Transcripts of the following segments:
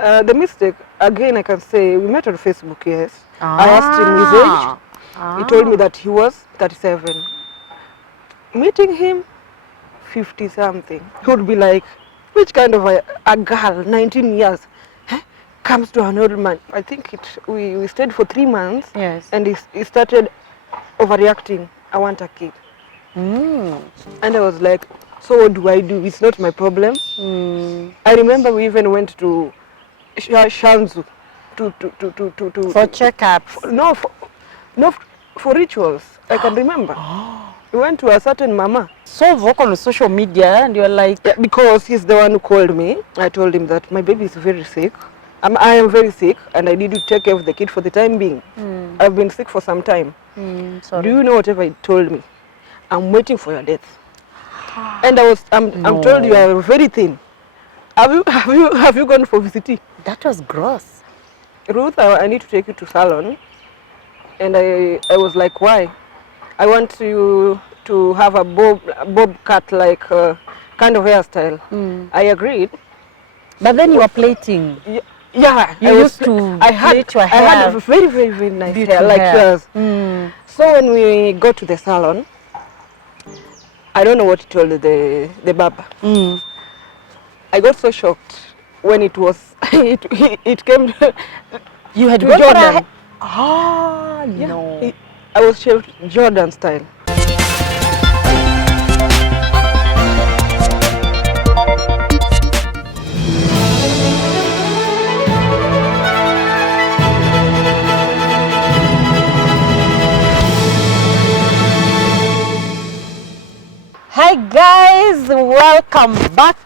The mistake, again, I can say, we met on Facebook, yes. I asked him his age. He told me that he was 37. Meeting him, 50-something. He would be like, which kind of a girl, 19 years, comes to an old man? I think we stayed for 3 months. Yes. And he started overreacting. I want a kid. And I was like, so what do I do? It's not my problem. I remember we even went to Shanzu to for checkups. No, for rituals. I can remember. We went to a certain mama. So vocal on social media, and you're like... Yeah, because he's the one who called me. I told him that my baby is very sick. I am very sick, and I need to take care of the kid for the time being. I've been sick for some time. Sorry. Do you know whatever he told me? I'm waiting for your death. And I'm told you are very thin. Have you gone for VCT? That was gross. Ruth, I need to take you to salon. And I was like, why? I want you to have a bob cut, like kind of hairstyle. I agreed. But then you were plating. Yeah, I had a very, very, very nice hair, like yours. So when we got to the salon, I don't know what he told the barber. I got so shocked when it was it came. You had to gone Jordan. No. I was shaved Jordan style. Hi guys, welcome back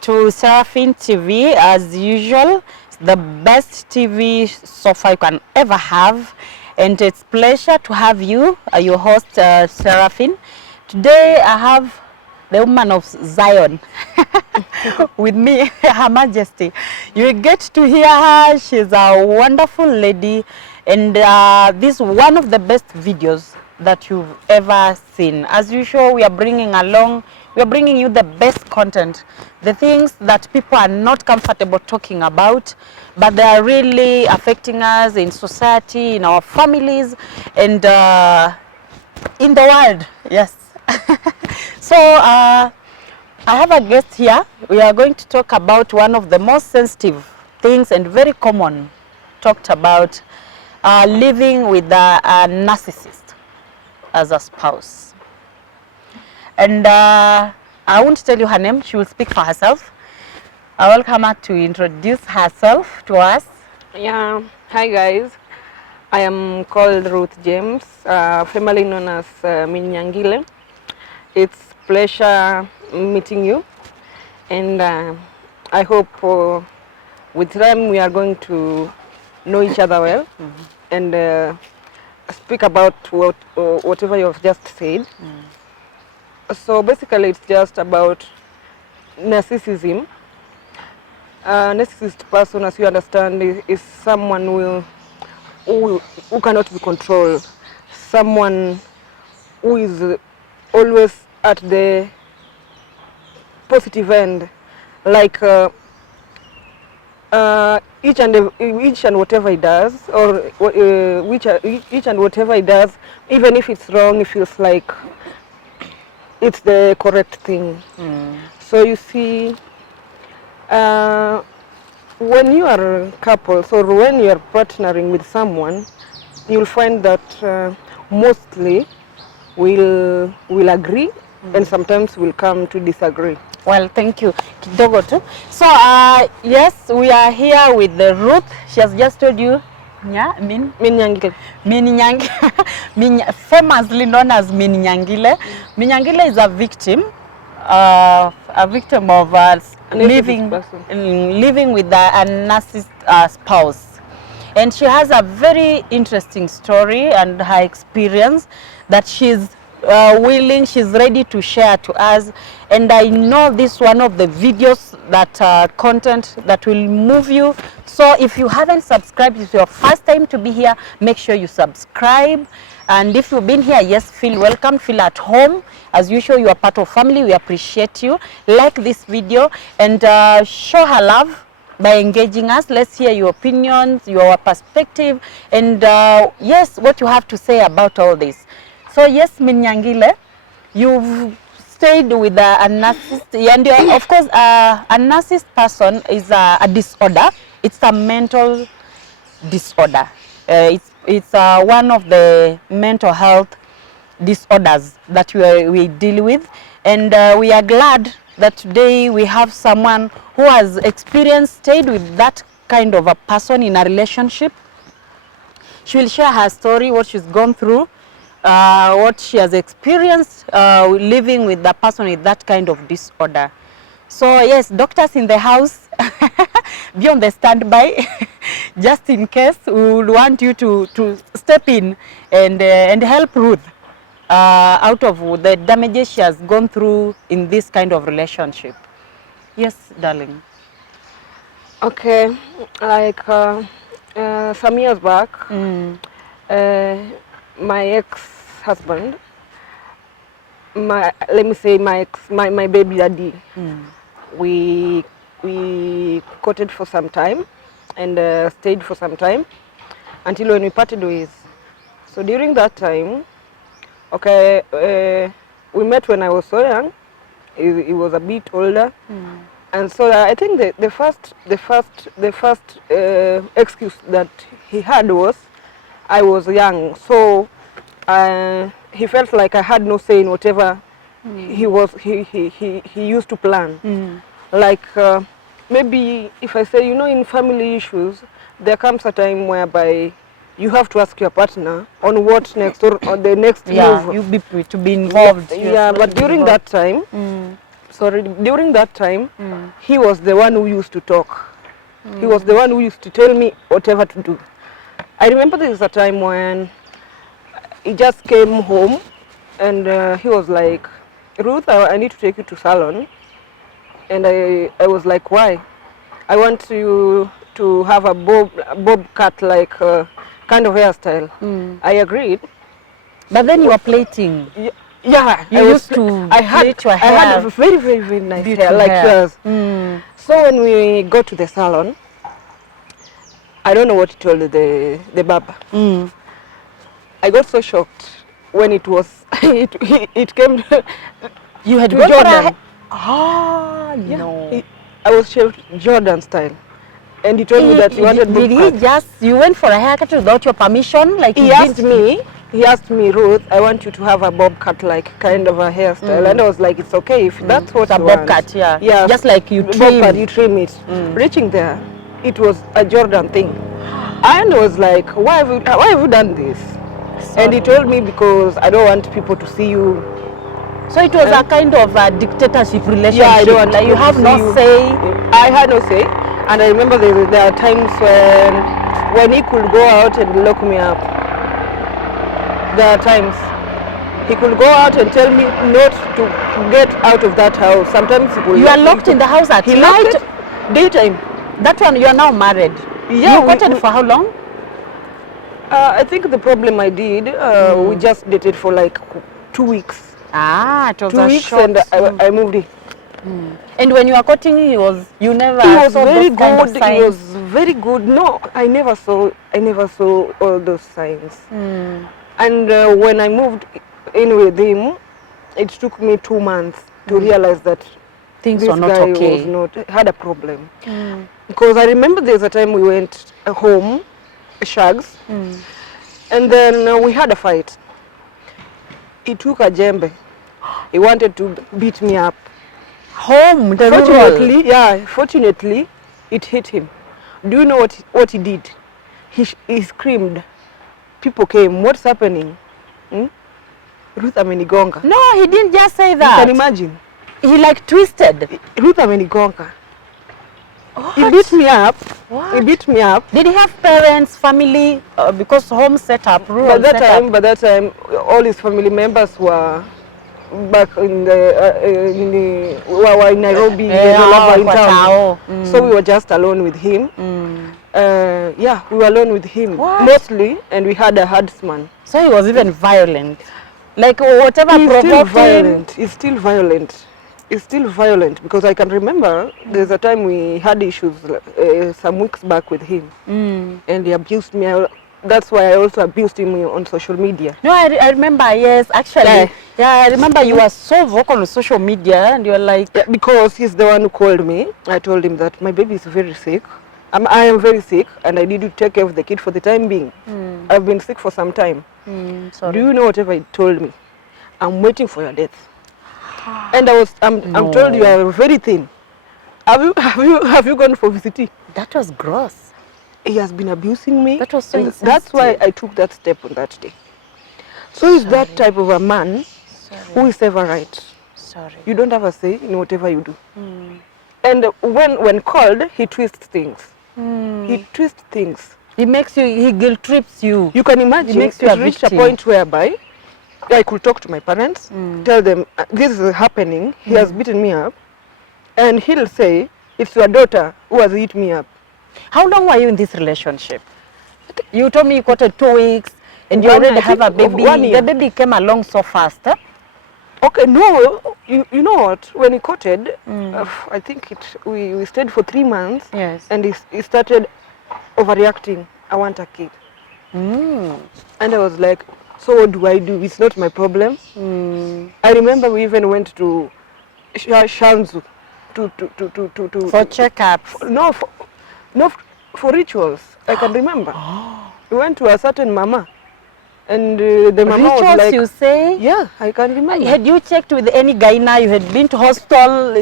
to Seraphine TV. As usual, it's the best TV so far you can ever have, and it's a pleasure to have you, your host Seraphine. Today I have the woman of Zion with me, Her Majesty. You get to hear her. She's a wonderful lady, and this is one of the best videos that you've ever seen. As usual, we are bringing you the best content, the things that people are not comfortable talking about, but they are really affecting us in society, in our families, and in the world. Yes. So I have a guest here. We are going to talk about one of the most sensitive things and very common talked about, living with a narcissist as a spouse. And I won't tell you her name. She will speak for herself. I welcome her to introduce herself to us. Yeah, hi guys. I am called Ruth James, formerly known as Minyangile. It's a pleasure meeting you, and I hope with time we are going to know each other well, and speak about whatever you have just said. So basically it's just about narcissism. A narcissist person, as you understand, is someone who cannot be controlled, someone who is always at the positive end, like each and whatever he does, or each and whatever he does, even if it's wrong, it feels like it's the correct thing. So you see, when you are couples or when you are partnering with someone, you'll find that mostly we'll agree, and sometimes we'll come to disagree. Well, thank you, Kidogo too. So, yes, we are here with Ruth. She has just told you, Minyangile. Famously known as Minyangile. Minyangile is a victim of living with a narcissist spouse. And she has a very interesting story and her experience that she's she's ready to share to us. And I know this is one of the videos that content that will move you. So if you haven't subscribed, it's your first time to be here, make sure you subscribe. And if you've been here, yes, feel welcome, feel at home. As usual, you are part of family. We appreciate you. Like this video and show her love. by engaging us. Let's hear your opinions, your perspective, and yes, what you have to say about all this. So yes, Minyangile, you've stayed with a narcissist, and of course, a narcissist person is a disorder. It's a mental disorder. It's one of the mental health disorders that we deal with, and we are glad that today we have someone who has experienced, stayed with that kind of a person in a relationship. She will share her story, what she's gone through, what she has experienced living with the person with that kind of disorder. So yes, doctors in the house, be on the standby, just in case. We would want you to step in and help Ruth out of the damages she has gone through in this kind of relationship. Yes, darling. Okay, like some years back, my ex-husband, let me say my baby daddy, we courted for some time and stayed for some time until when we parted ways. So during that time, okay, we met when I was so young. He was a bit older, and so I think the first excuse that he had was I was young. So he felt like I had no say in whatever he used to plan. Like maybe if I say, you know, in family issues, there comes a time whereby you have to ask your partner on what next or on the next move. You to be involved. Yeah, but during that time, during that time, he was the one who used to talk. He was the one who used to tell me whatever to do. I remember there was a time when he just came home and he was like, Ruth, I need to take you to salon. And I was like, why? I want you to have a bob cut, like kind of hairstyle. I agreed. But then you were plating. Yeah, you used to plait your hair. I had a very, very, very nice hair, like yours. So when we go to the salon, I don't know what he told the barber. I got so shocked when it was, it came you had to gone Jordan. Yeah, no. I was shaved Jordan style. And he told me that he wanted bob cut. You went for a haircut without your permission? Like he asked me, Ruth, I want you to have a bob cut, like kind of a hairstyle. And I was like, it's okay if that's what you want. Bob cut, yeah. Yeah. Just like you trim. Bob cut, you trim it. Reaching there, it was a Jordan thing. And I was like, why have you done this? And he told me, because I don't want people to see you. So it was a kind of a dictatorship relationship. Yeah, I don't want like you have no say. I had no say. And I remember there are times when he could go out and lock me up. There are times he could go out and tell me not to get out of that house. Sometimes he could. You are locked in the house at night? Daytime. That one, you are now married. Yeah. You courted for how long? I think the problem I did, we just dated for like 2 weeks. It was 2 weeks and I moved in. And when you were courting, you never was saw very those kind of good. signs? He was very good. No, I never saw all those signs. And when I moved in with him, it took me 2 months to realize that things this were not guy okay. had a problem. Because I remember there's a time we went home, shags, and then we had a fight. He took a djembe. He wanted to beat me up. Home, the fortunately, it hit him. Do you know what he did? He screamed. People came. What's happening? Ruth amenigonga. No, he didn't just say that. You can imagine. He like twisted. Ruth amenigonga. He beat me up. What? He beat me up. Did he have parents, family? Because home setup, rural setup. By that time, all his family members were back in Nairobi, in town. So we were just alone with him. We were alone with him mostly, and we had a herdsman. So he was even violent. Like whatever provoked him. He's still violent. is still violent, because I can remember there's a time we had issues some weeks back with him, and he abused me. That's why I also abused him on social media. No, I remember, yes, actually. Yeah, I remember you were so vocal on social media, and you were like... Yeah, because he's the one who called me. I told him that my baby is very sick. I am very sick, and I need to take care of the kid for the time being. I've been sick for some time. Sorry. Do you know whatever he told me? I'm waiting for your death. And I'm told you are very thin. Have you gone for VCT? That was gross. He has been abusing me. That was so insensitive. That's why I took that step on that day. So he's that type of a man who is ever right. Sorry. You don't have a say in whatever you do. And when called, he twists things. He twists things. He makes you, he guilt trips you. You can imagine, He makes you it reached a point whereby I could talk to my parents, tell them, this is happening, he has beaten me up, and he'll say, it's your daughter who has hit me up. How long were you in this relationship? You told me you quoted 2 weeks, and you One, already I have a think, baby. 1 year. The baby came along so fast. Huh? Okay, no, you know what, when he courted, I think we stayed for 3 months, Yes. and he started overreacting, I want a kid. And I was like, so what do I do? It's not my problem. I remember we even went to Shanzu to For checkups. No, for rituals. I can remember. We went to a certain mama, and the mama Rituals, was like, you say? yeah, I can remember. Had you checked with any gyna? You had been to hospital?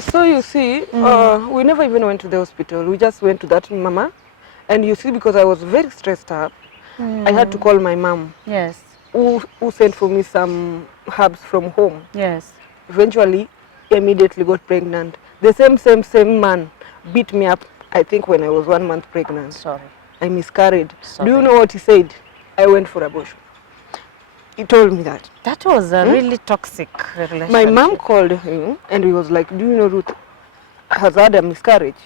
So you see, we never even went to the hospital. We just went to that mama, and you see, because I was very stressed up, I had to call my mom. Yes. Who sent for me some herbs from home. Yes. Eventually, immediately got pregnant. The same man beat me up, I think, when I was 1 month pregnant. Sorry. I miscarried. Sorry. Do you know what he said? I went for abortion. He told me that. That was a really toxic relationship. My mom called him and he was like, do you know Ruth has had a miscarriage?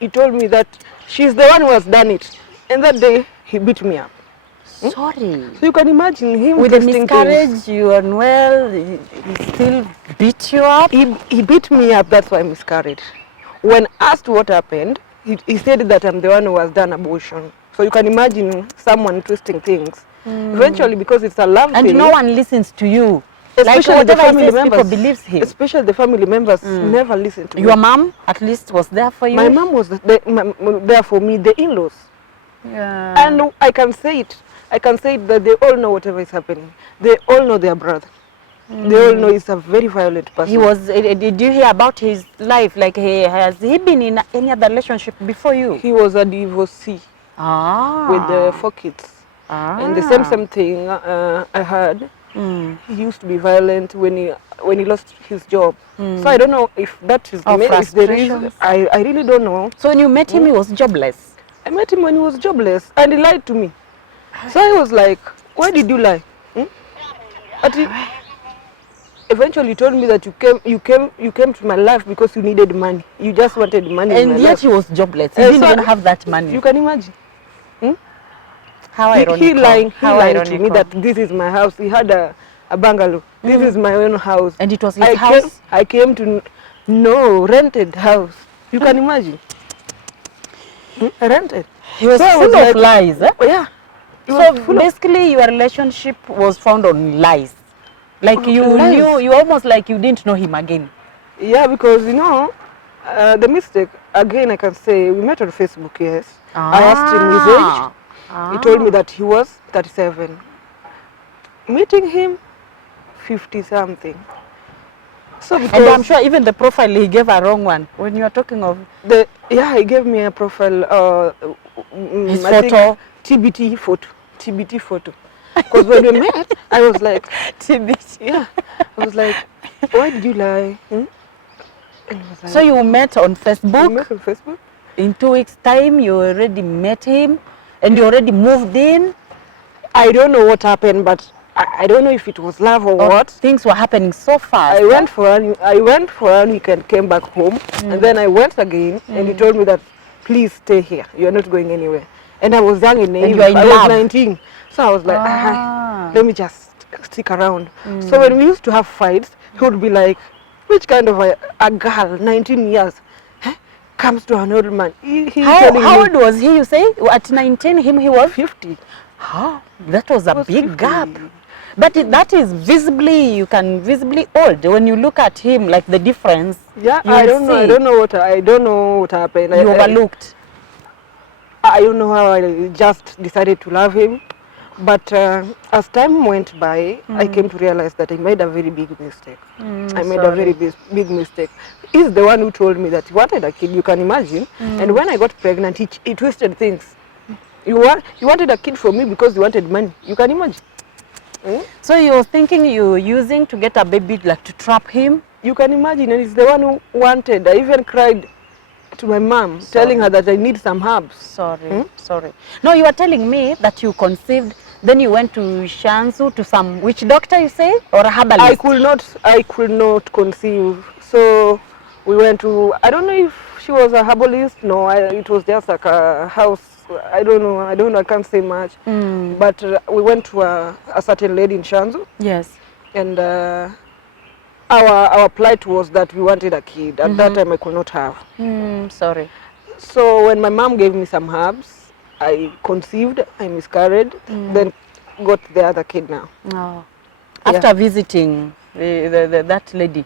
He told me that she's the one who has done it. And that day, he beat me up. Sorry. So you can imagine him With the testing miscarriage, things. you are unwell, he still beat you up? He beat me up, that's why I miscarried. When asked what happened, he said that I'm the one who has done abortion. So you can imagine someone twisting things. Eventually, because it's a love thing. And no one listens to you. Especially Like the whatever he family says, members. people believes him. Especially the family members never listen to me. Your mom, at least, was there for you? My mom was there for me, the in-laws. Yeah. And I can say it. I can say it that they all know whatever is happening. They all know their brother. They all know he's a very violent person. He was. Did you hear about his life? Like, has he been in any other relationship before you? He was a divorcee with 4 kids. And the same thing I heard. He used to be violent when he lost his job. So I don't know if that is if there is. I really don't know. So when you met him, he was jobless. I met him when he was jobless, and he lied to me. So I was like, why did you lie? But eventually he told me that you came to my life because you needed money. You just wanted money. And yet he was jobless. He didn't even have that money. You can imagine. How ironical. He lying to me ironical. that this is my house. He had a bungalow. This is my own house. And it was his house? I came to rented house. You can imagine. Rented. He was full of lies. Eh? Yeah. So basically your relationship was found on lies. Like you knew, you almost like you didn't know him again. Yeah, because the mistake, again I can say, we met on Facebook, yes. I asked him his age. He told me that he was 37. Meeting him, 50 something. So and I'm sure even the profile he gave a wrong one when you are talking of he gave me a profile his photo. TBT photo. Because when we met, I was like, TBT. Yeah. I was like, why did you lie? And I was like, so you met on Facebook? We met on Facebook. In 2 weeks' time, you already met him and you already moved in? I don't know what happened, but I don't know if it was love or what. Things were happening so fast. I went for a weekend, came back home, and then I went again, and he told me that, please stay here. You are not going anywhere. And I was young and naive. I was 19. So I was like, let me just stick around. So when we used to have fights, he would be like, Which kind of a girl, 19 years, comes to an old man? How old was he, you say? At 19, he was? 50. That was a big 50. gap. But that is visibly, you can visibly old. When you look at him, like the difference. Yeah, you I will don't know. I see. don't know what happened. You overlooked. I don't know how I just decided to love him. But as time went by, I came to realize that I made a very big mistake. I made a very big mistake. He's the one who told me that he wanted a kid, you can imagine. And when I got pregnant, he twisted things. He wanted a kid from me because he wanted money. You can imagine. So you were thinking you were using to get a baby, like to trap him? You can imagine, and he's the one who wanted. I even cried to my mom, telling her that I need some herbs. Sorry. No, you are telling me that you conceived, then you went to Shanzu, to some which doctor you say, or a herbalist? I could not conceive. So we went to, I don't know if she was a herbalist. No, it was just like a house. I don't know. I can't say much. But we went to a certain lady in Shanzu. Yes. And our plight was that we wanted a kid. At that time, I could not have. Sorry. So when my mom gave me some herbs, I conceived, I miscarried, then got the other kid now. Oh. After visiting that lady?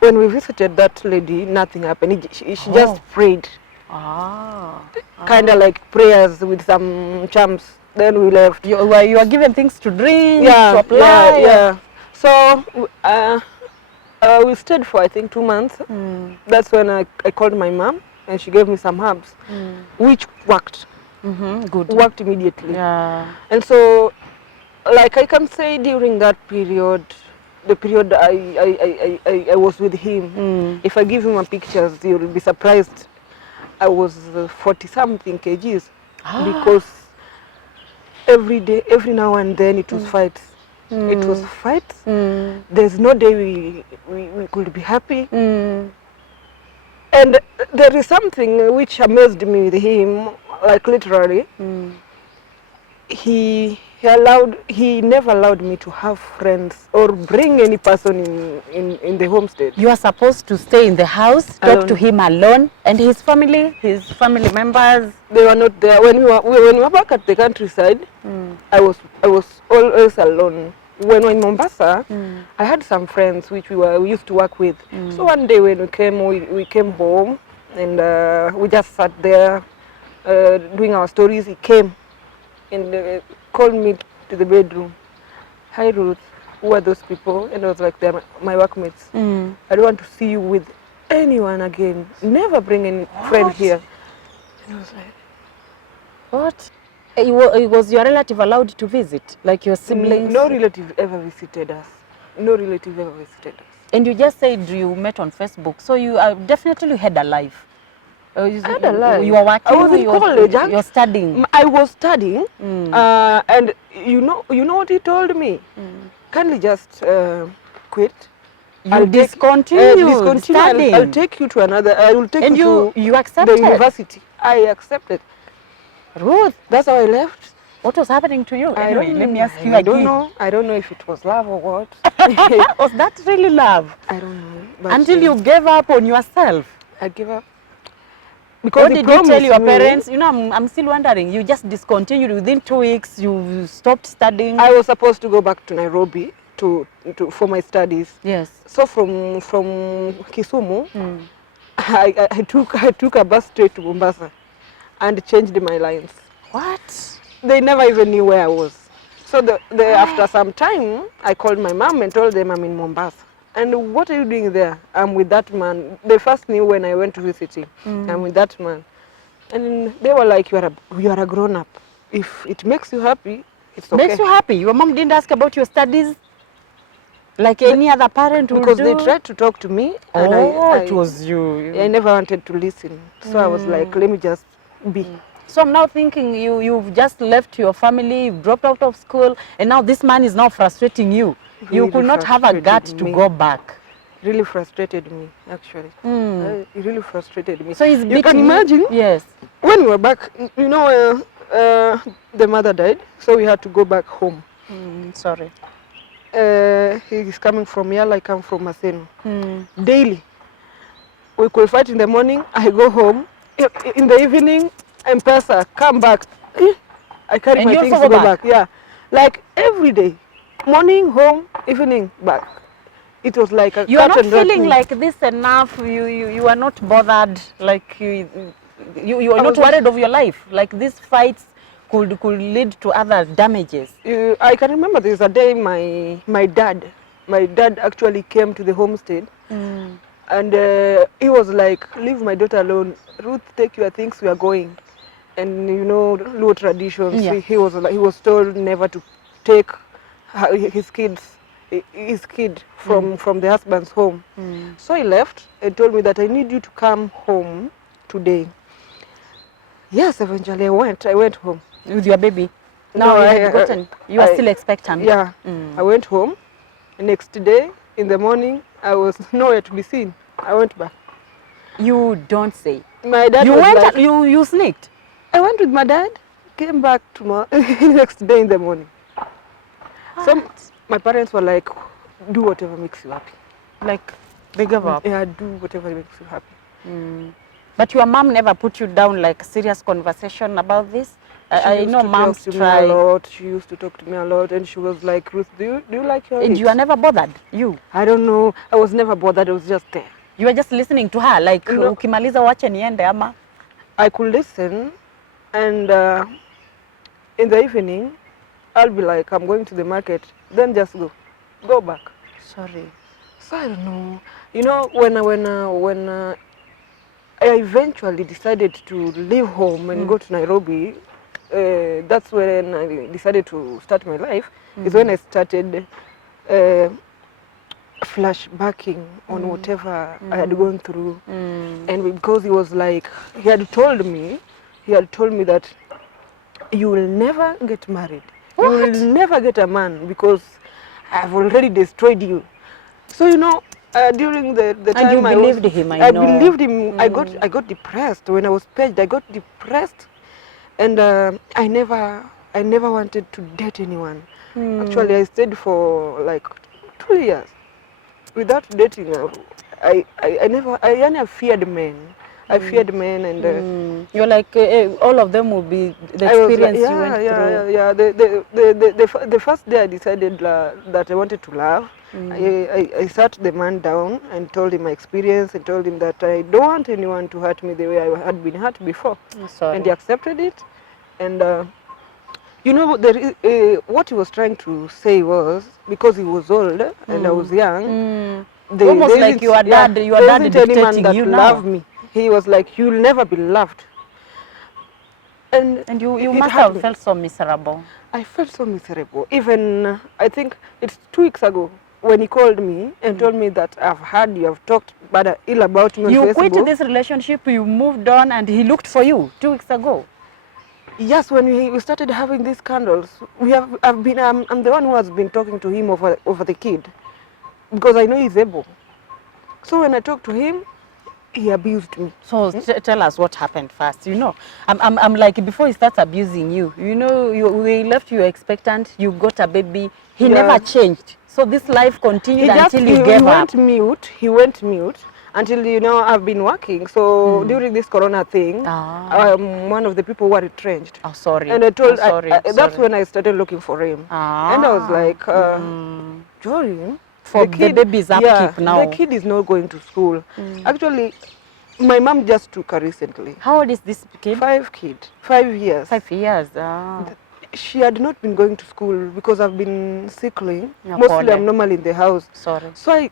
When we visited that lady, nothing happened. She just prayed. Kind of like prayers with some charms. Then we left. You were given things to drink, to apply? Yeah. So we stayed for, I think, 2 months. That's when I called my mom and she gave me some herbs, which worked. Good. Worked immediately. Yeah. And so, like I can say during that period, the period I was with him, if I give him a pictures, you'll be surprised. I was 40-something kgs because every day, every now and then it was fights. It was fights. There's no day we could be happy. And there is something which amazed me with him, like literally, he never allowed me to have friends or bring any person in the homestead. You are supposed to stay in the house, talk to him alone, and his family members. They were not there. When we were back at the countryside, I was always alone. When we were in Mombasa, I had some friends which we used to work with. So one day when we came home and we just sat there doing our stories. He came and called me to the bedroom. Hi Ruth, who are those people? And I was like, they're my workmates. I don't want to see you with anyone again. Never bring any friend here. And I was like, what? Was your relative allowed to visit, like your siblings? No relative ever visited us. No relative ever visited us. And you just said you met on Facebook, so you definitely had a life. I had a life. You were working. I was in college. You're studying. I was studying, and you know what he told me? Kindly just quit. You discontinue studying. I'll take you to another. I will take and you to you accepted the university. I accepted. Ruth, that's how I left. What was happening to you? Anyway, let me ask you I again. don't know. I don't know if it was love or what. Was that really love? I don't know. But until you gave up on yourself. I gave up. Because what did you tell your parents? You know, I'm still wondering. You just discontinued within 2 weeks. You stopped studying. I was supposed to go back to Nairobi for my studies. Yes. So from Kisumu, I took a bus straight to Mombasa and changed my lines. What? They never even knew where I was. So after some time, I called my mom and told them I'm in Mombasa. And what are you doing there? I'm with that man. They first knew when I went to visit him. I'm with that man. And they were like, you are a grown-up. If it makes you happy, it's okay. Makes you happy? Your mom didn't ask about your studies? Like any other parent would do? Because they tried to talk to me. And it was you. I never wanted to listen. So I was like, let me just be. So I'm now thinking you've just left your family, you've dropped out of school, and now this man is now frustrating you. You could not have a gut to go back. Really frustrated me, actually. It really frustrated me. So he's you can imagine? Yes. When we were back, you know, the mother died, so we had to go back home. Sorry. He is coming from Yala, I come from Maseno. Daily. We could fight in the morning, I go home. In the evening, M-Pesa, come back. I carry And my you things also to go go back. Yeah. Like every day. Morning, home, evening, back. It was like a You are cut not and rat feeling thing. like this enough. You are not bothered. Like you are I not was not- worried of your life. Like these fights could lead to other damages. I can remember there's a day my dad actually came to the homestead, and he was like, leave my daughter alone. Ruth, take your things, we are going. And you know, Luo traditions, Yeah. he was told never to take his kid from the husband's home. So he left and told me that I need you to come home today. Yes, eventually I went home. With your baby. No, Now you had gotten. You are still expectant. Yeah, I went home. Next day in the morning, I was nowhere to be seen. I went back. You don't say. My dad You was went. like, You sneaked. I went with my dad, came back tomorrow, next day in the morning. So my parents were like, do whatever makes you happy. Like they gave up. Yeah, do whatever makes you happy. But your mom never put you down like serious conversation about this. I know moms She used to talk to me try. a lot. She used to talk to me a lot, and she was like, Ruth, do you like your And ex? you are never bothered. You. I don't know. I was never bothered. I was just there. You were just listening to her like No. ukimaliza wache niende ama. I could listen, and in the evening, I'll be like, I'm going to the market. Then just go back. Sorry. So I don't know. You know, when I eventually decided to leave home and go to Nairobi, that's when I decided to start my life. Is when I started flashbacking on whatever I had gone through. And because he was like, he had told me that you will never get married. You will never get a man because I've already destroyed you. So you know, during the time you I believed was, him, I know. believed him. I got depressed when I was paged. I got depressed, and I never wanted to date anyone. Actually, I stayed for like 2 years without dating. I feared men. I feared men, and You're like all of them will be the I was experience like, you went through. yeah. The first day I decided that I wanted to love, I sat the man down and told him my experience and told him that I don't want anyone to hurt me the way I had been hurt before. I'm sorry. And he accepted it. And you know, what he was trying to say was, because he was old and I was young, Almost like your dad there isn't any man dictating that you now. loved me. He was like, you'll never be loved. And you it must hurt have me. felt so miserable. I felt so miserable. Even, I think it's 2 weeks ago when he called me and told me that I've heard you have talked ill about me on You Facebook. quit this relationship, you moved on, and he looked for you 2 weeks ago. Yes, when we started having these scandals, I'm the one who has been talking to him over the kid, because I know he's able. So when I talked to him, he abused me. So tell us what happened first. You know, I'm like, before he starts abusing you, you know, we left you expectant, you got a baby, he Yeah. never changed. So this life continued until you gave up. He went mute until, you know, I've been working. So during this corona thing, I'm one of the people who are retrenched. Oh, sorry. And I told, that's sorry. when I started looking for him. And I was like, Jory, For the baby's upkeep now. the kid is not going to school. Actually, my mom just took her recently. How old is this kid? 5 years. 5 years. Ah. She had not been going to school because I've been sickly. No, Mostly Paula. I'm normally in the house. Sorry. So I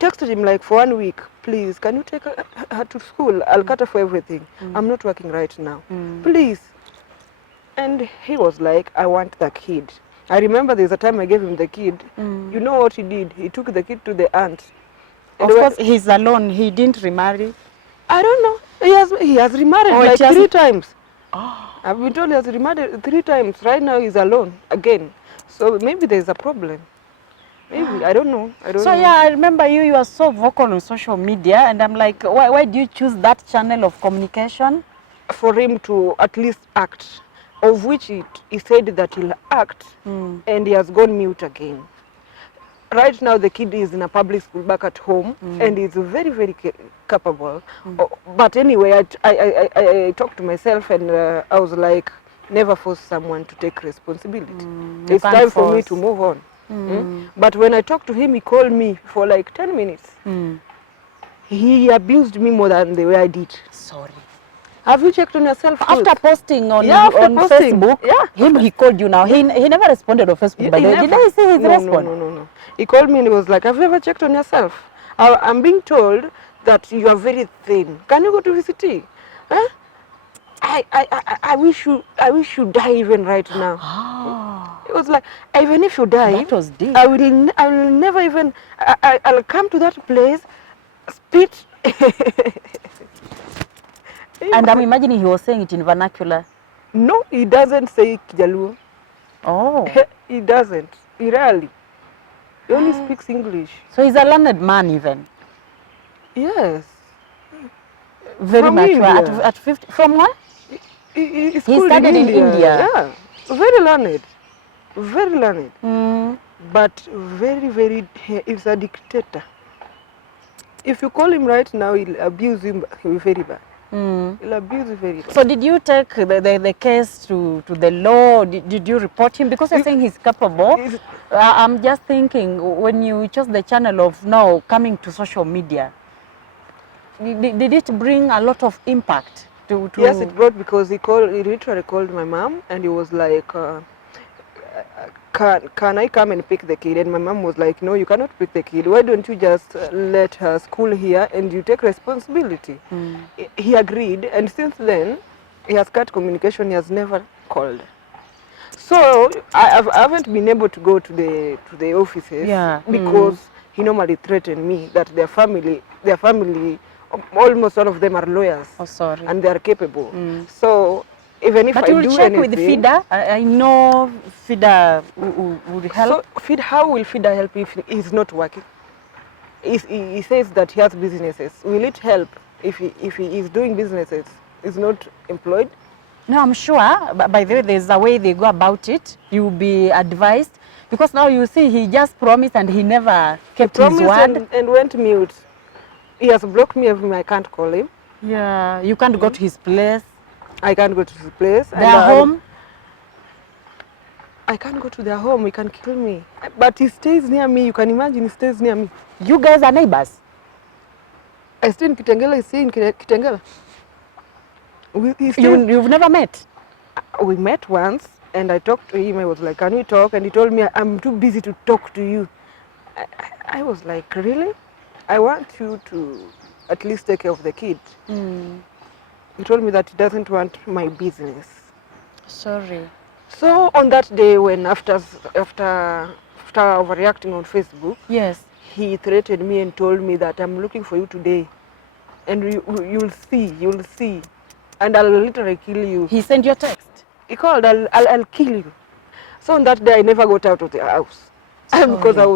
texted him like for 1 week, please, can you take her to school? I'll cut her for everything. I'm not working right now. Please. And he was like, I want the kid. I remember there's a time I gave him the kid. You know what he did? He took the kid to the aunt. Of course, he's alone. He didn't remarry. I don't know. He has remarried Oh, like it 3 times. I've been told he has remarried 3 times. Right now he's alone again. So maybe there's a problem. Maybe, I don't know. So yeah, I remember you are so vocal on social media, and I'm like, why do you choose that channel of communication? For him to at least act, of which he said that he'll act, and he has gone mute again. right now the kid is in a public school back at home and is very, very capable. But anyway, I talked to myself and I was like, never force someone to take responsibility. It's can't time for me force. to move on. But when I talked to him, he called me for like 10 minutes. He abused me more than the way I did. Sorry. Have you checked on yourself? After posting on, after on posting. Facebook, he called you now. He never responded on Facebook, by the way. Did I see his response? No. He called me and he was like, have you ever checked on yourself? I'm being told that you are very thin. Can you go to VCT? Huh? I wish you die even right now. It was like, even if you die, That was deep. I will never even, I'll come to that place, spit. And I'm imagining he was saying it in vernacular. No, he doesn't say Kijaluo. Oh. He doesn't. He rarely. He only speaks English. So he's a learned man even. Yes. Very From mature. India. At 50. From where? He studied in India. Yeah. Very learned. Very learned. But very, very, he's a dictator. If you call him right now, he'll abuse him very bad. He'll abuse you very bad. So did you take the case to the law? Did you report him? Because you're saying he's capable. I'm just thinking, when you chose the channel of now coming to social media, did it bring a lot of impact? Yes, it brought, because he literally called my mom and he was like, can I come and pick the kid? And my mom was like, no, you cannot pick the kid. Why don't you just let her school here and you take responsibility? He agreed, and since then he has cut communication. He has never called. So I haven't been able to go to the offices because he normally threatened me that their family, almost all of them are lawyers. Oh, sorry. And they are capable. So even if but I you'll do check anything, with FIDA. I know FIDA would help. So how will FIDA help if he's not working? He says that he has businesses. Will it help if he is doing businesses, is not employed? No, I'm sure. But by the way, there's a way they go about it. You'll be advised. Because now you see he just promised and he never kept his word. And went mute. He has blocked me every time. I can't call him. Yeah, you can't go to his place. I can't go to his place. Their home? I can't go to their home. He can kill me. But he stays near me. You can imagine, he stays near me. You guys are neighbors? I stay in Kitengela. I stay in Kitengela. You've never met? We met once and I talked to him. I was like, can we talk? And he told me, I'm too busy to talk to you. I was like, really? I want you to at least take care of the kid. He told me that he doesn't want my business. Sorry. So on that day, when after overreacting on Facebook, yes, he threatened me and told me that I'm looking for you today, and you'll see, and I'll literally kill you. He sent you a text? He called, I'll kill you. So on that day, I never got out of the house. Because I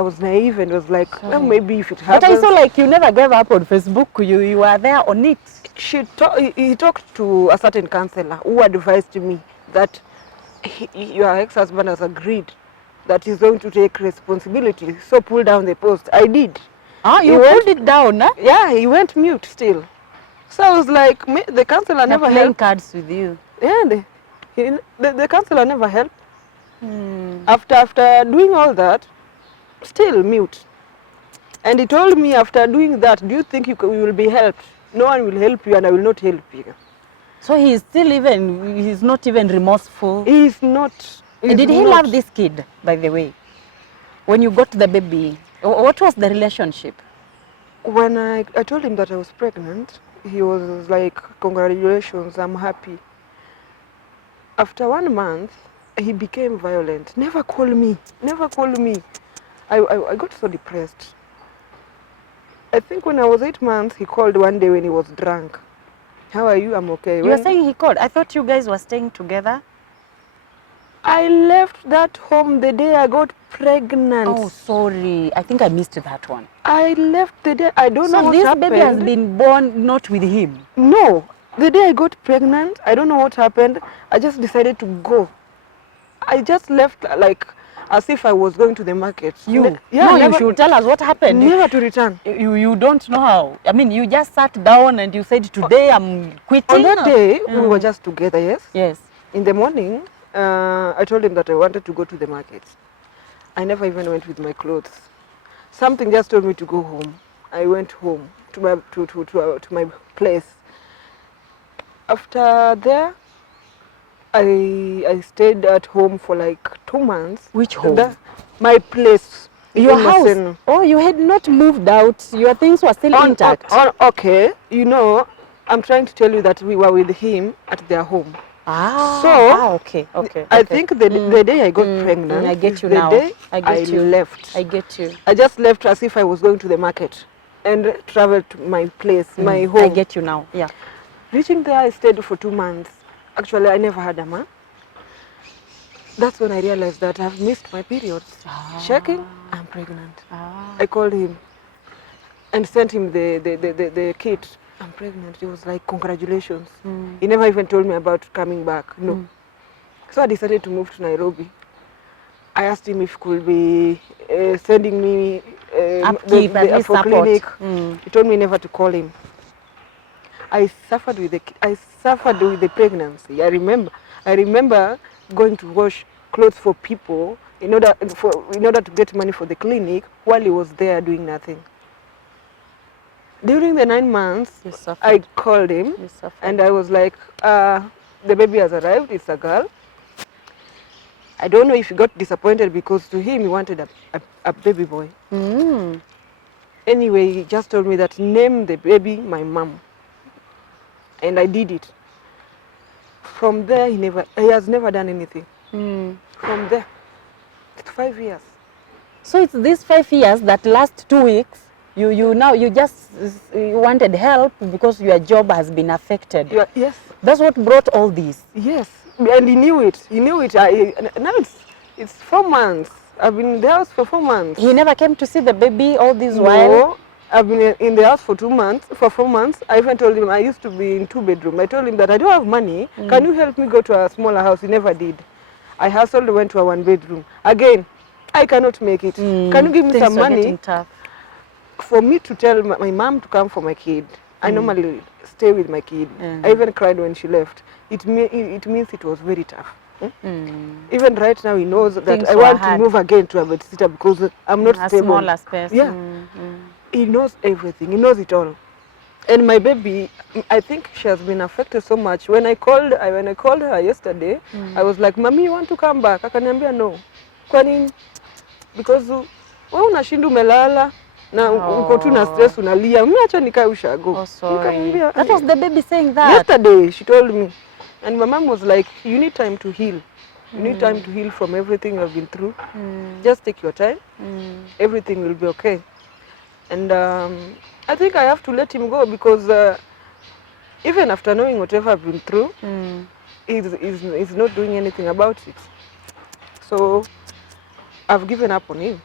was naive and was like, well, maybe if it happens. But I saw like you never gave up on Facebook. You were there on it. He talked to a certain counselor who advised me that your ex-husband has agreed that he's going to take responsibility. So pull down the post. I did. You pulled it down, huh? Yeah, he went mute still. So I was like, the counselor never helped. Playing cards with you. Yeah, the counselor never helped. After doing all that, still mute. And he told me after doing that, do you think you will be helped? No one will help you and I will not help you. So he's not even remorseful? He's not. Did he love this kid, by the way? When you got the baby, what was the relationship? When I told him that I was pregnant, he was like, congratulations, I'm happy. After 1 month, he became violent. Never call me. Never call me. I got so depressed. I think when I was 8 months, he called one day when he was drunk. How are you? I'm okay. You were saying he called. I thought you guys were staying together. I left that home the day I got pregnant. Oh, sorry. I think I missed that one. I left the day. I don't know what happened. So this baby has been born not with him? No. The day I got pregnant, I don't know what happened. I just decided to go. I just left, like, as if I was going to the market. You? Yeah, No, never, you should tell us what happened. never to return. You don't know how. I mean, you just sat down and you said, today I'm quitting. On that day, we were just together, yes? Yes. In the morning, I told him that I wanted to go to the market. I never even went with my clothes. Something just told me to go home. I went home to my place. After there, I stayed at home for like 2 months. Which home? My place. Your in house? Maseno. Oh, you had not moved out. Your things were still intact. Okay, you know, I'm trying to tell you that we were with him at their home. Okay. I think the day I got pregnant, I get you the now. day I get you. left. I get you. I just left as if I was going to the market and traveled to my place, my home. I get you now. Yeah. Reaching there, I stayed for 2 months. Actually, I never had a man. That's when I realized that I've missed my periods. Checking, I'm pregnant. I called him and sent him the kit. I'm pregnant. He was like, congratulations. He never even told me about coming back. No. So I decided to move to Nairobi. I asked him if he could be sending me Upkeep, at least for support. clinic. He told me never to call him. I suffered with the pregnancy. I remember going to wash clothes for people in order to get money for the clinic while he was there doing nothing. During the 9 months, I called him and I was like, the baby has arrived, it's a girl. I don't know if he got disappointed because to him he wanted a baby boy. Anyway, he just told me that name the baby my mom. And I did it. From there, he has never done anything. From there, it's 5 years. So it's these 5 years that last 2 weeks, you just wanted help because your job has been affected. Yes. That's what brought all this. Yes, and he knew it. He knew it. Now it's 4 months. I've been in the house for 4 months. He never came to see the baby all this while? No, I've been in the house for 2 months, for 4 months. I even told him I used to be in 2-bedroom. I told him that I don't have money. Can you help me go to a smaller house? He never did. I hustled, went to a 1-bedroom. Again, I cannot make it. Can you give me some money for me to tell my mom to come for my kid? I normally stay with my kid. I even cried when she left. It means it was very tough. Even right now, he knows that I want to move again to a babysitter because I'm not stable. Smaller space. Yeah. He knows everything. He knows it all. And my baby, I think she has been affected so much. When I called her yesterday, I was like, "Mommy, you want to come back?" Akaniambia no. Kwani because wewe unashinda umelala na uko tu na stress unalia. Mimi acha nikae ushago. Oh, sorry. That was the baby saying that. Yesterday she told me. And my mom was like, "You need time to heal. You need time to heal from everything you've been through. Just take your time. Everything will be okay." And I think I have to let him go because even after knowing whatever I've been through, he's not doing anything about it. So I've given up on him.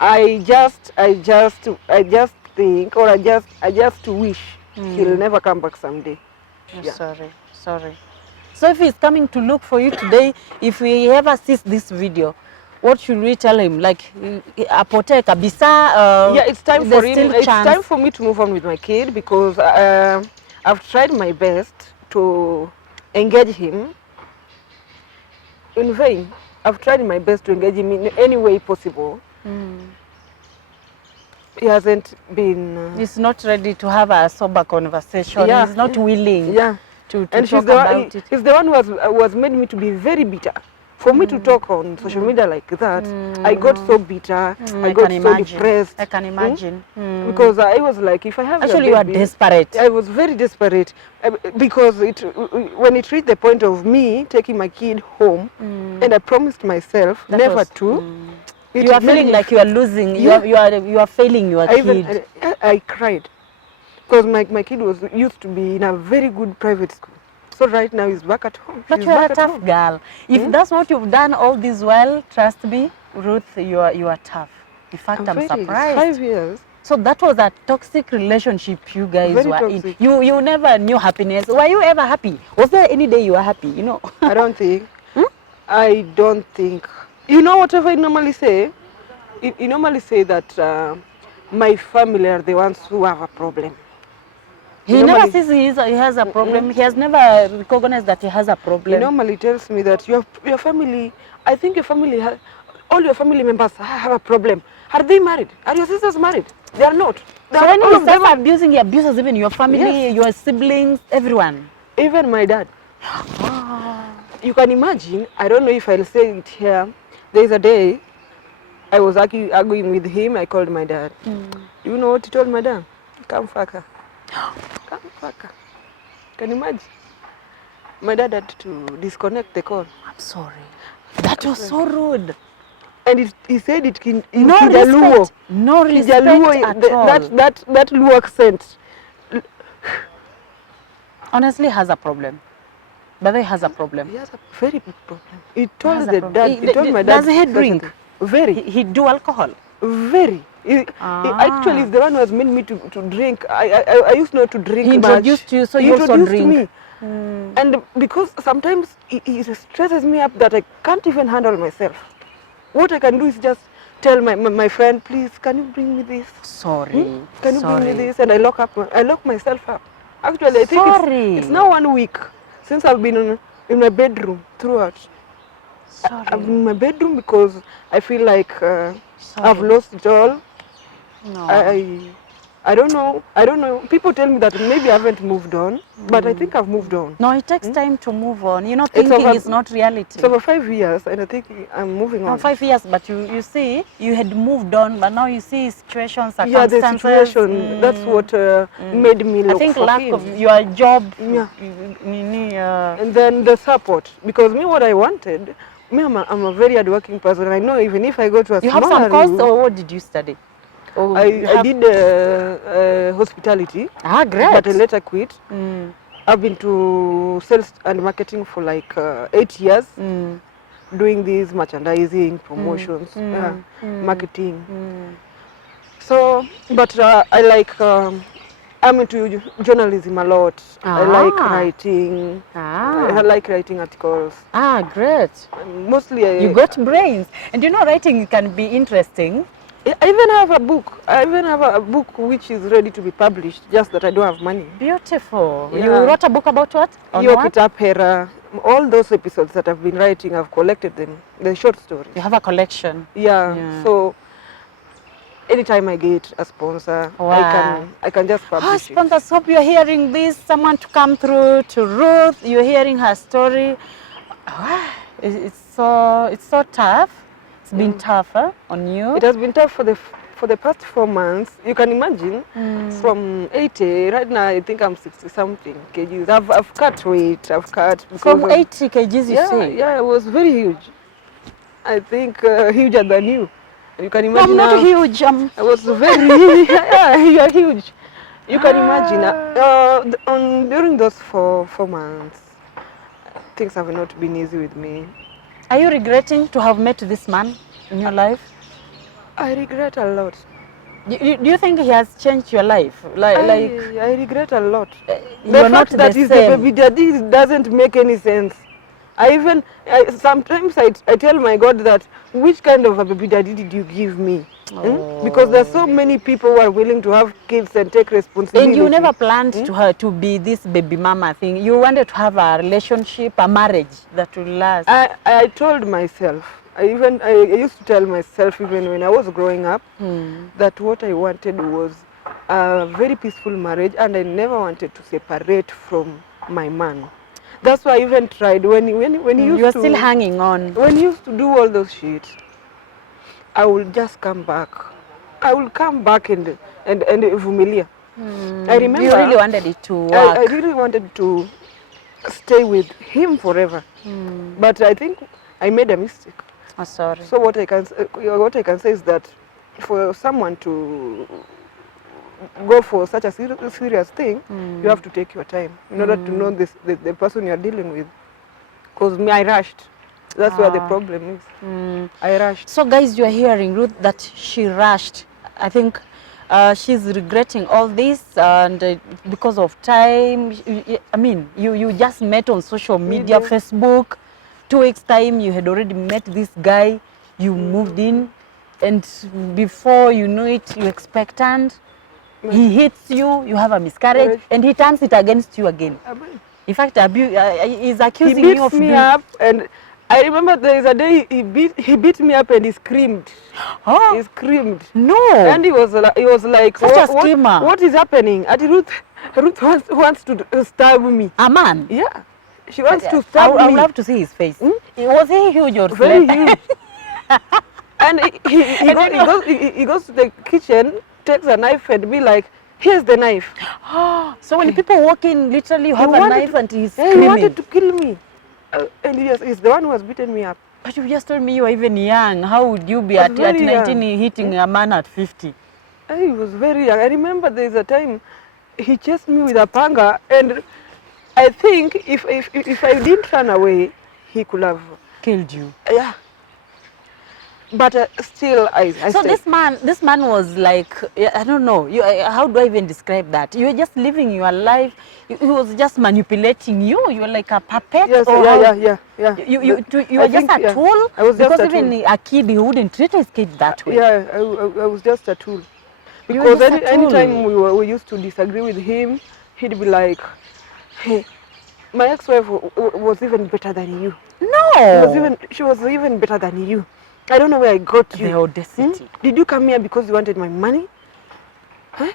I just think, or I just wish he'll never come back someday. Sorry. So if he's coming to look for you today, if he ever sees this video, what should we tell him? Like, apote kabisa? Yeah, it's time for him. It's time for me to move on with my kid because I've tried my best to engage him in vain. I've tried my best to engage him in any way possible. He hasn't been... He's not ready to have a sober conversation. Yeah, he's not willing to and talk about it. He's the one who has made me to be very bitter. For me to talk on social media like that, I got so bitter, I got so depressed. I can imagine. Because I was like, if I have Actually, a baby, you were desperate. I was very desperate because when it reached the point of me taking my kid home, and I promised myself never to. You are feeling like you are losing, you are failing your kid. I cried because my kid used to be in a very good private school. So right now he's back at home. But you're a tough girl. If that's what you've done all this while, trust me, Ruth, you are tough. In fact, I'm surprised. 5 years. So that was a toxic relationship you guys Very were toxic. in. You never knew happiness. Were you ever happy? Was there any day you were happy? You know? I don't think. I don't think. You know, whatever I normally say, you normally say that my family are the ones who have a problem. He never says he has a problem. He has never recognized that he has a He problem. normally tells me that your family, I think your family, all your family members have a problem. Are they married? Are your sisters married? They are not. They So are, when all he of them starts are, abusing, he abuses even your family, Yes. your siblings, everyone. even my dad. You can imagine, I don't know if I'll say it here. There is a day I was arguing with him. I called my dad. You know what he told my dad? Come fucker. Come fucker. Can you imagine? My dad had to disconnect the call. I'm sorry. That was so rude. And he said it in No Kijaluo. respect. No respect Kijaluo, at all. that Luo accent. Honestly, has a problem. But he has a problem. He has a very big problem. He Has told a the problem. dad. He told my dad. Does he drink? Very. He do alcohol. Very. He actually is the one who has made me to drink. I used not to drink He much. introduced you, so He you also introduced drink. me. And because sometimes he stresses me up that I can't even handle myself. What I can do is just tell my friend, please, can you bring me this? Sorry. Can you Sorry. bring me this? And I lock myself up. Actually, I think Sorry. it's now 1 week since I've been in my bedroom throughout. Sorry. I'm in my bedroom because I feel like I've Sorry. lost it all. No. I don't know. I don't know. People tell me that maybe I haven't moved on, but I think I've moved on. No, it takes time to move on. You know, It's thinking over- is not reality. It's over 5 years, and I think I'm moving No, on. 5 years, but you see, you had moved on, but now you see situations, Yeah, the circumstances. situation. That's what made me look I think for lack him. of your job. Yeah. Yeah. And then the support, because me, what I wanted, me, I'm a very hardworking person. I know even if I go to a You have smaller some course, room, or what did you study? Or you I have- did hospitality, Ah, great. but I later quit. Mm, I've been to sales and marketing for like 8 years, mm, doing these merchandising, promotions, marketing. mm. So, but I like, I'm into journalism a lot. I like Ah. writing. I Ah, like writing articles. great. Mostly, You got brains. And you know, writing can be interesting. I even have a book. I even have a book which is ready to be published, just that I don't have money. Beautiful. Yeah. You wrote a book about what? On Yo what? Kitapera, all those episodes that I've been writing, I've collected them, the short stories. You have a collection. Yeah. Yeah. So anytime I get a sponsor, Wow. I can just Oh, publish it. sponsors, hope you're hearing this. Someone to come through to Ruth. You're hearing her story. It's so tough. It's been tougher on you. It has been tough for the past 4 months. You can imagine, from 80, right now I think I'm 60 something kgs. I've cut weight. I've cut because From of- 80 kgs, you Yeah, say? yeah, it was very huge. I think huger than you. You can No, I'm imagine. not how- huge. I was very, yeah, you're huge. You can imagine. During those four months, things have not been easy with me. Are you regretting to have met this man in your life? I regret a lot. Do you think he has changed your life? I regret a lot. You're The not fact that the he's same. the baby daddy doesn't make any sense. Sometimes I tell my God that which kind of a baby daddy did you give me? Because there's so many people who are willing to have kids and take responsibility. And you never planned to be this baby mama thing. You wanted to have a relationship, a marriage that will last. I told myself, I used to tell myself even when I was growing up that what I wanted was a very peaceful marriage, and I never wanted to separate from my man. That's why I even tried when he used You're to, still hanging on. when he used to do all those shit. I will just come back. I will come back and vumilia. I remember You really wanted it to work. I really wanted to stay with him forever, but I think I made a mistake. Oh, sorry. So what I can say is that for someone to go for such a serious thing, you have to take your time in order to know the person you are dealing with. Because me, I rushed. That's where the problem is. I rushed. So guys, you are hearing Ruth that she rushed. I think she's regretting all this, and because of time. I mean, you just met on social media, Facebook. 2 weeks time, you had already met this guy. you moved in, and before you know it, you're expectant. He hits you, you have a miscarriage, and he turns it against you again. In fact, he's accusing you of He beats me up, and I remember there is a day he beat me up and he screamed. Oh, he screamed. No. And he was like, such a schemer. What is happening? And Ruth wants to stab me. A man? Yeah, she wants to stab me. I would love to see his face. Was he huge or very huge? And he goes to the kitchen, takes a knife and be like, here's the knife. So when people walk in, literally you have a knife and he's screaming. He wanted to kill me. And he's the one who has beaten me up. But you just told me you were even young. How would you be at 19 hitting a man at 50? I was very young. I remember there's a time he chased me with a panga, and I think if I didn't run away, he could have killed you. Yeah. But still, I so this man was like, I don't know, how do I even describe that? You were just living your life. He was just manipulating you. You were like a puppet. Yes, or yeah. You were just a tool. I was just because a even tool. a kid, he wouldn't treat his kid that way. Yeah, I was just a tool. Because anytime we used to disagree with him, he'd be like, hey, my ex-wife was even better than you. No. She was even better than you. I don't know where I got you. The audacity. Did you come here because you wanted my money? Huh?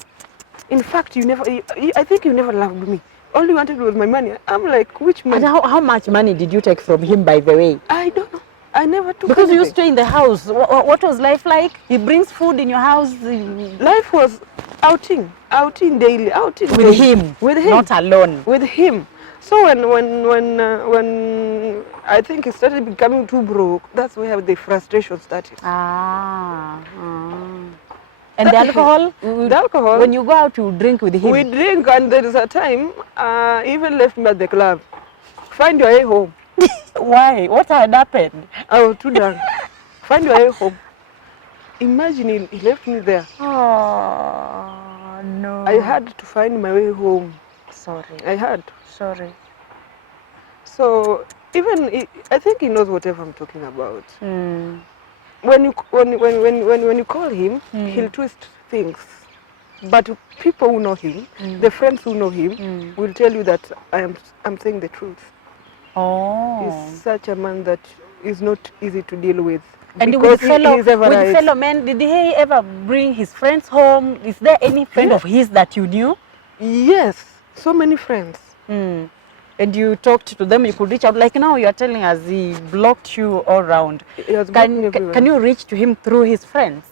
In fact, I think you never loved me. All you wanted was my money. I'm like, which money? And how much money did you take from him, by the way? I don't know. I never took Because anything. you stay in the house. What was life like? He brings food in your house. Life was outing daily, with him, not alone. With him. So when I think he started becoming too broke, that's where the frustration started. And the alcohol? The alcohol. When you go out, you drink with him? We drink, and there is a time, he even left me at the club. Find your way home. Why? What had happened? I was too drunk. Find your way home. Imagine he left me there. Oh, no. I had to find my way home. Sorry. I had. Sorry. So I think he knows whatever I'm talking about. When you call him, he'll twist things. But people who know him, the friends who know him, will tell you that I'm saying the truth. Oh. He's such a man that is not easy to deal with. And with fellow men, did he ever bring his friends home? Is there any friend of his that you knew? Yes, so many friends. And you talked to them, you could reach out. Like now you are telling us he blocked you all around. Can you reach to him through his friends?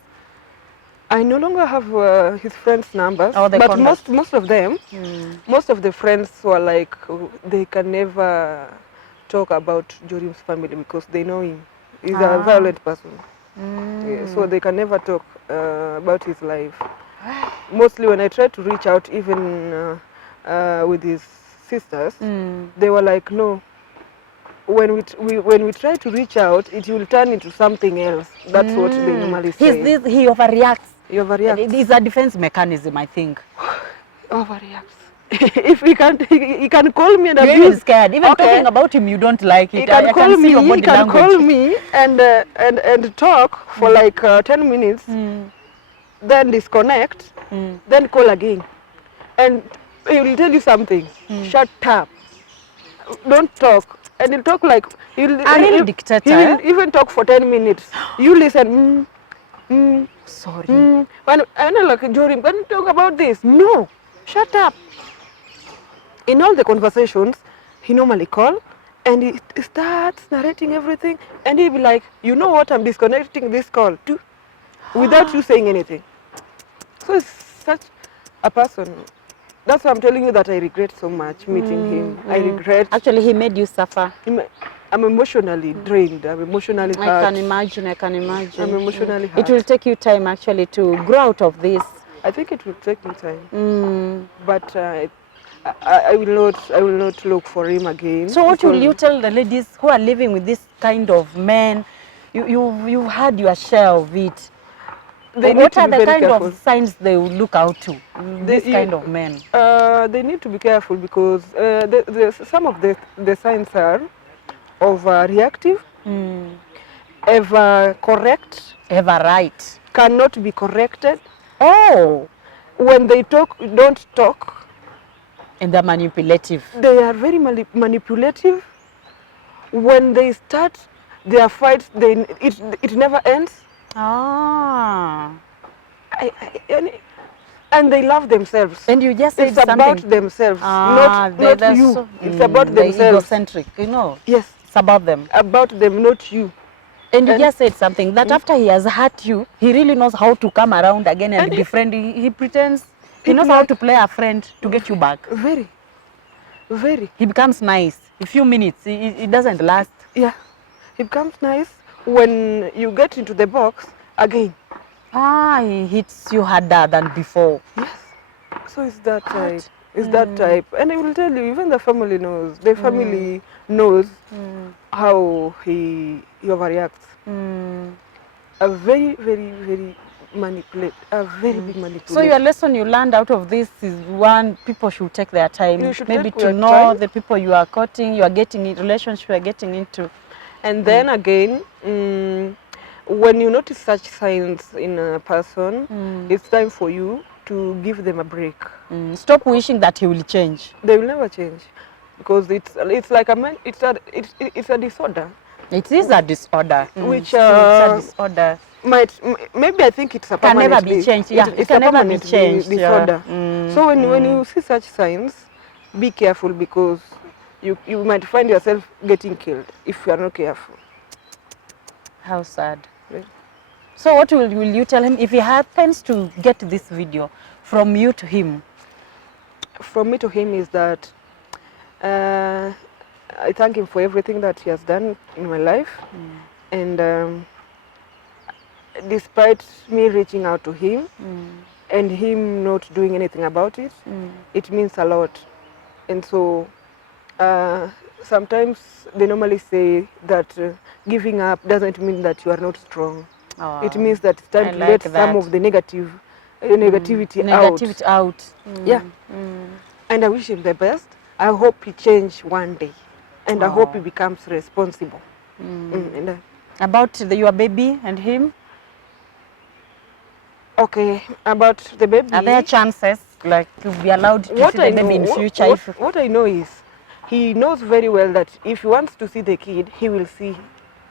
I no longer have his friends' numbers, but most of them, most of the friends were like, they can never talk about Jorim's family because they know him. He's a violent person. Yeah, so they can never talk about his life. Mostly when I try to reach out, even with his sisters, they were like, no. When we try to reach out, it will turn into something else. That's what they normally say. He overreacts. He overreacts. It is a defense mechanism, I think. Overreacts. If he can call me and abuse. You're even scared. Even talking about him, you don't like it. He can call me and talk for like 10 minutes, then disconnect, then call again. And he will tell you something. Shut up. Don't talk. And he'll talk like... A dictator. He will even talk for 10 minutes. You listen. Sorry. When I'm like, Jorim, can you talk about this? No. Shut up. In all the conversations, he normally calls and he starts narrating everything, and he'll be like, you know what, I'm disconnecting this call too, without you saying anything. So it's such a person. That's why I'm telling you that I regret so much meeting him. I regret. Actually, he made you suffer. I'm emotionally drained. I'm emotionally hurt. I can imagine. I'm emotionally hurt. It will take you time actually to grow out of this. I think it will take me time. But I will not look for him again. So what will you tell the ladies who are living with this kind of men? You've had your share of it. What are the kind of signs they will look out to, this kind of men? They need to be careful because some of the signs are overreactive, ever correct, Ever right. cannot be corrected. Oh. When they talk, don't talk. And they're manipulative. They are very manipulative. When they start their fights, it never ends. Ah. And they love themselves. And you just said it's something. about themselves, not you. So, it's about they're themselves. egocentric, you know. Yes. It's about them. About them, not you. And you just said something that after he has hurt you, he really knows how to come around again and befriend. He pretends, he knows how to play a friend to get you back. Very. Very. He becomes nice. A few minutes, it doesn't last. Yeah. He becomes nice when you get into the box again. Ah, he hits you harder than before. Yes. So it's that type. It's that type. And I will tell you, even the family knows. The family knows how he overreacts. A very, very, very very big manipulation. So your lesson you learned out of this is one, people should take their time. Maybe to know time. the people you are courting, you are getting in, relationship you are getting into. And then again, when you notice such signs in a person, it's time for you to give them a break. Stop wishing that he will change. They will never change, because it's like it's a disorder. It is a disorder. Which it's a disorder. Maybe I think it's a Can permanent never be changed. Yeah, it can never be changed. Disorder. Yeah. So when you see such signs, be careful, because you might find yourself getting killed if you are not careful. How sad. Yeah. So what will you tell him if he happens to get this video from you to him? From me to him is that I thank him for everything that he has done in my life. And despite me reaching out to him and him not doing anything about it, it means a lot. And so sometimes they normally say that giving up doesn't mean that you are not strong. It means that it's time to let some of the negativity out. Yeah. And I wish him the best. I hope he changes one day. And I hope he becomes responsible. And, about your baby and him? Okay, about the baby. Are there chances like to be allowed to see the baby in future? What I know is he knows very well that if he wants to see the kid, he will see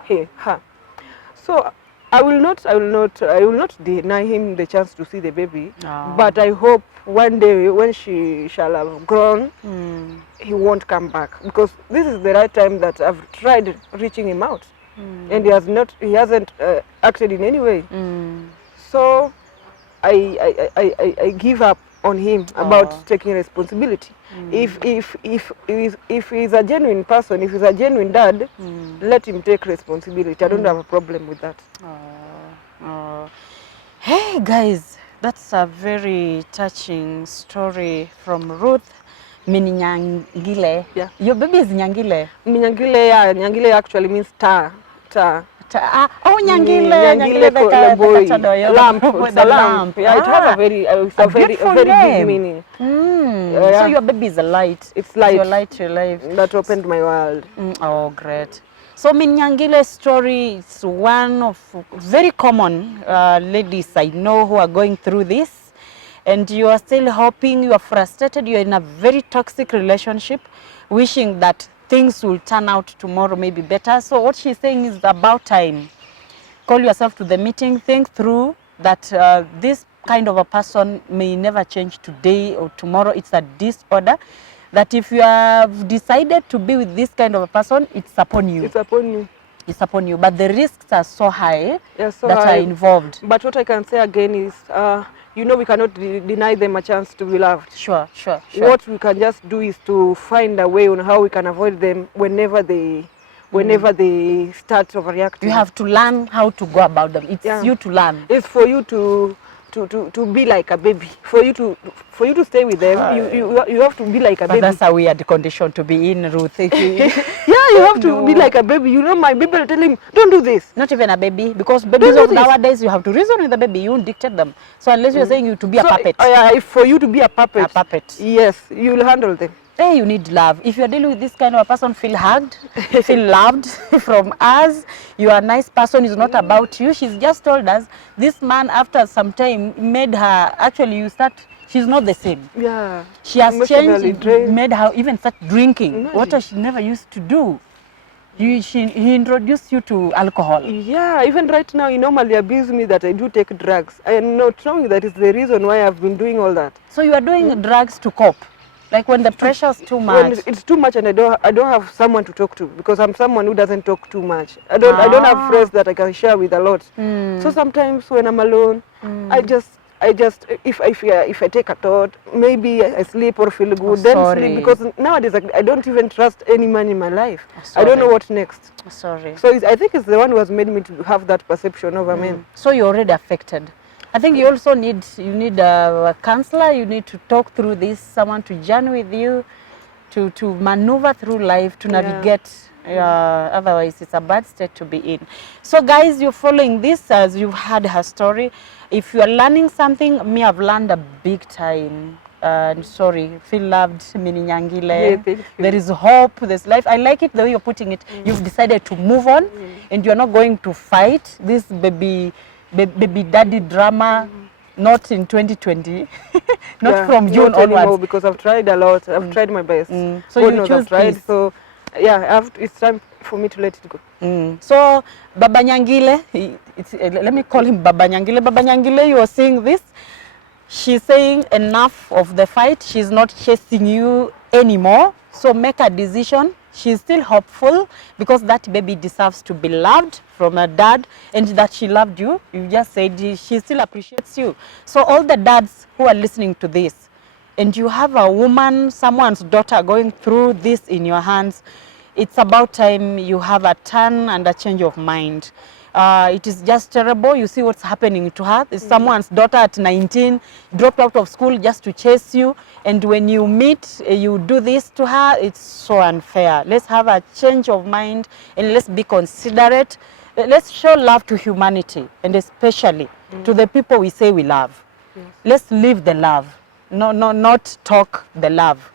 her. So I will not deny him the chance to see the baby. But I hope one day when she shall have grown, he won't come back, because this is the right time that I've tried reaching him out, and he hasn't acted in any way. So I give up on him about taking responsibility. If he's a genuine person, if he's a genuine dad, let him take responsibility. I don't have a problem with that. Hey guys, that's a very touching story from Ruth Nyangile. Yeah. Your baby is Nyangile. Nyangile, yeah. Nyangile actually means tar. Oh, Nyangile, the boy. Lamp. It's a lamp. Yeah, it has a very big meaning. So your baby is a light. It's light. Your light, your life. That opened my world. Oh, great. So Minyangile's story is one of very common ladies I know who are going through this, and you are still hoping, you are frustrated, you are in a very toxic relationship, wishing that things will turn out tomorrow maybe better. So what she's saying is about time. Call yourself to the meeting, think through that this kind of a person may never change today or tomorrow. It's a disorder. That if you have decided to be with this kind of a person, it's upon you. It's upon you. It's upon you. But the risks are so high that are involved. But what I can say again is, we cannot deny them a chance to be loved. Sure. What we can just do is to find a way on how we can avoid them whenever they start overreacting. You have to learn how to go about them. It's you to learn. It's for you to be like a baby. For you to stay with them, you have to be like a baby. But that's a weird condition to be in, Ruth. You have to be like a baby. My baby will tell him, don't do this. Not even a baby, because babies of nowadays, you have to reason with the baby. You won't dictate them. So unless you're saying you to be a puppet. For you to be a puppet. A puppet. Yes, you will handle them. hey, you need love. If you're dealing with this kind of a person, feel hugged, feel loved from us. You are a nice person. It's not about you. She's just told us this man, after some time, made her, actually, she's not the same. Yeah. She has Emotionally changed, drained. made her even start drinking, Imagine. what she never used to do. He introduced you to alcohol. Yeah, even right now, he normally abuses me that I do take drugs. And not knowing that is the reason why I've been doing all that. So you are doing drugs to cope? Like when the pressure is too much? When it's too much and I don't have someone to talk to, because I'm someone who doesn't talk too much. I don't have friends that I can share with a lot. So sometimes when I'm alone, I just if I take a thought, maybe I sleep or feel good, then sleep, because nowadays I don't even trust any man in my life. I don't know what next. Sorry. So I think it's the one who has made me to have that perception of a man. So you're already affected. I think you also need a counselor. You need to talk through this, someone to journey with you, to maneuver through life, to navigate. Otherwise, it's a bad state to be in. So, guys, you're following this as you've heard her story. If you are learning something, me, I've learned a big time. Sorry, feel loved, Mini Nyangile. There is hope, there's life. I like it the way you're putting it. You've decided to move on, and you're not going to fight this baby daddy drama, not in 2020, not from June not anymore, onwards. because I've tried a lot. I've tried my best. So you choose tried. peace. So yeah, it's time for me to let it go. So Baba Nyangile, let me call him Baba Nyangile. Baba Nyangile, you are seeing this. She's saying enough of the fight. She's not chasing you anymore. So make a decision. She's still hopeful because that baby deserves to be loved from her dad, and that she loved you. You just said she still appreciates you. So all the dads who are listening to this, and you have a woman, someone's daughter going through this in your hands, it's about time you have a turn and a change of mind. It is just terrible. You see what's happening to her. It's someone's daughter at 19, dropped out of school just to chase you. And when you meet, you do this to her. It's so unfair. Let's have a change of mind and let's be considerate. Let's show love to humanity, and especially to the people we say we love. Let's live the love, not talk the love.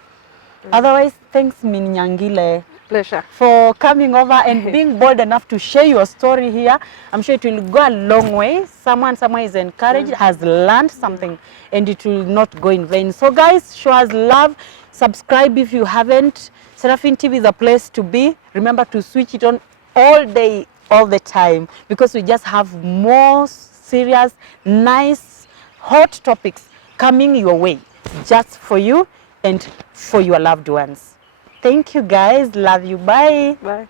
Otherwise, thanks Minyangile. Pleasure. For coming over and being bold enough to share your story here. I'm sure it will go a long way. Someone is encouraged, has learned something, and it will not go in vain. So guys, show us love. Subscribe if you haven't. Seraphine TV is a place to be. Remember to switch it on all day, all the time, because we just have more serious, nice, hot topics coming your way just for you and for your loved ones. Thank you guys. Love you. Bye. Bye.